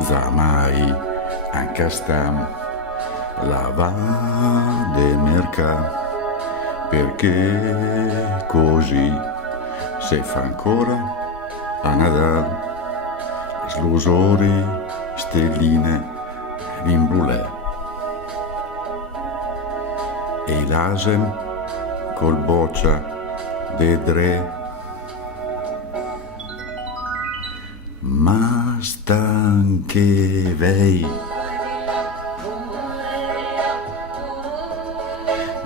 Zamai anche stam la va de merca, perché così se fa ancora a Nadal slusori stelline in brulè e i lasem col boccia de dre. Ma stanche vei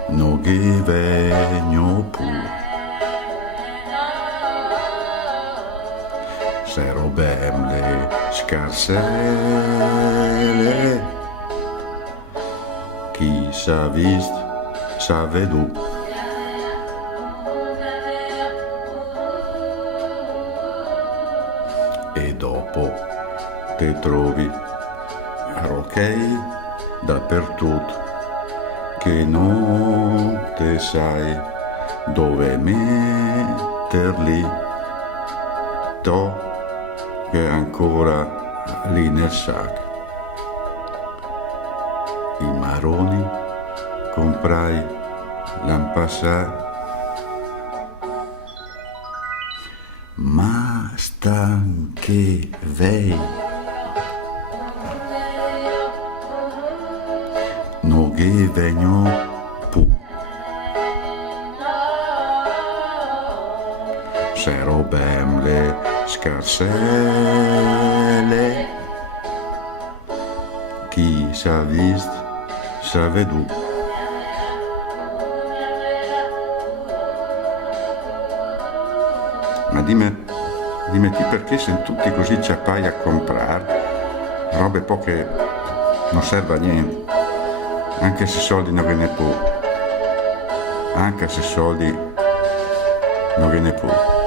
no che vegno pu se robem le scarselle chi s'ha vist s'ha veduto. E dopo te trovi rochei dappertutto che non te sai dove metterli, to che è ancora lì nel sac. I marroni comprai l'an passato, ma stanche vei no che vegno pu se robem le scarselle chi s'ha vist s'ha veduto. Ma dimmi te perché se tutti così ciapai a comprare robe poche non serve a niente, anche se soldi non ve ne può, anche se soldi non ve ne può.